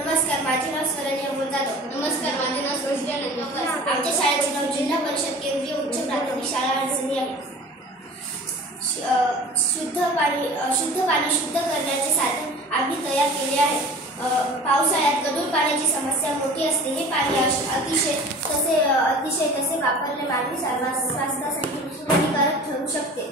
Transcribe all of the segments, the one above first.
नमस्कार, माझे नाव सरन्या जाधव. नमस्कार, माझे नाव रोहित आनंद. आमच्या शाळेचे नाव जिल्हा परिषद केंद्रीय उच्च प्राथमिक शाळा हडसणी आहे. शुद्ध पाणी शुद्ध करण्याचे साधन आम्ही तयार केले आहे. पावसाळ्यात गढूळ पाण्याची समस्या मोठी असते. हे पाणी अतिशय तसे वापरले मानवी स्वास्थ्यासाठी हानिकारक ठरू शकते.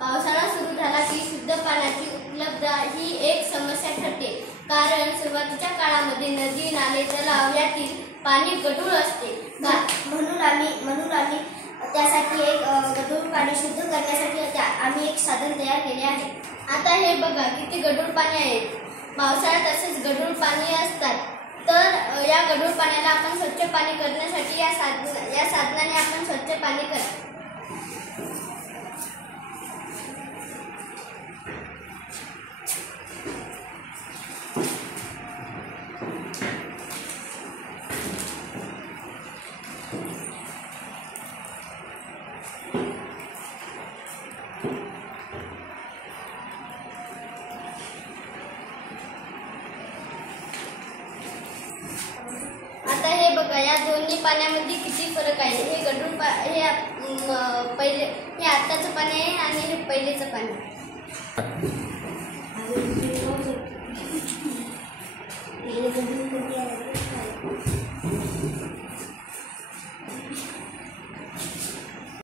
पावसाळा सुरू झाला की शुद्ध पाण्याची उपलब्धता ही एक समस्या ठरते, कारण सुरुवातीच्या काळामध्ये नदी, नाले, तलाव यातील पाणी गढूळ असते. म्हणून आम्ही त्यासाठी एक गढूळ पाणी शुद्ध करण्यासाठी आम्ही एक साधन तयार केले आहे. आता हे बघा किती गढूळ पाणी आहे. पावसाळ्यात तसेच गढूळ पाणी असतात. तर या गढूळ पाण्याला आपण स्वच्छ पाणी करण्यासाठी या साधनाने आपण स्वच्छ पाणी करा. आता हे बघा, या दोन्ही पाण्यामध्ये किती फरक आहे. हे गढूळ हे आत्ताचं पाणी आहे आणि हे पहिलेचं पाणी.